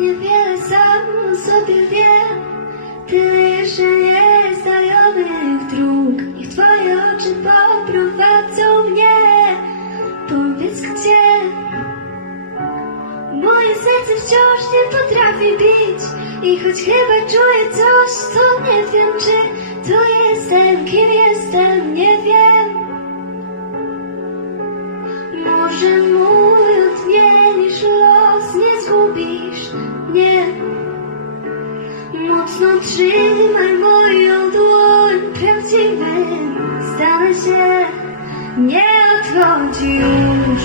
niewiele sam sobie wiem. Tyle jeszcze nieznajomych dróg. Niech twoje oczy poprowadzą mnie. Powiedz gdzie? Moje serce wciąż nie potrafi bić. I choć chyba czuję coś, to nie wiem czy to jestem, kim jestem, nie wiem. Może mój Mocno trzymaj moją dłoń, prawdziwym stanę się. Nie odchodzi już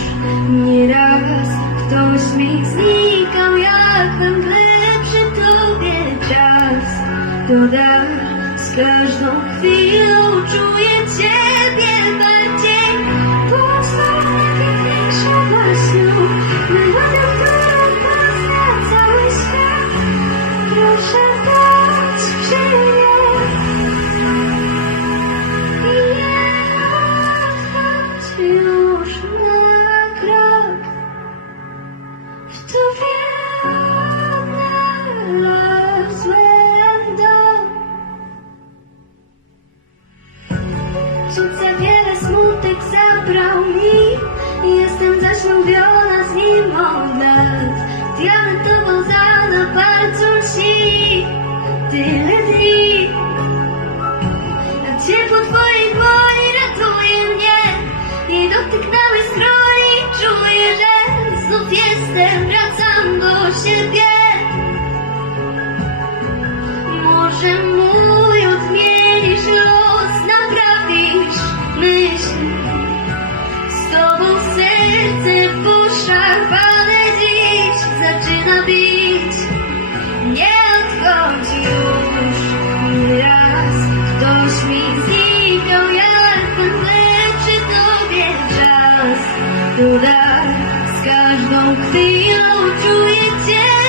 nieraz Ktoś mi znikał jak we mgle przy tobie czas. Doda z każdą chwilą czuję W to znalazłem dom Cud za wiele smutek zabrał mi. Jestem zaślubiona z nim od lat Diamentową bardzo lsi Tyle dni może mój odmienisz los, naprawisz myśl. Z tobą serce poszarpane dziś zaczyna bić. Nie odchodzi już raz. Ktoś mi znikał jak ten przy tobie czas. Doda z każdą chwilą czuję ciebie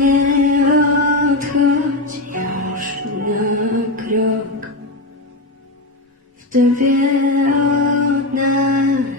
nie odchodź już na krok. W tobie odnalazłem.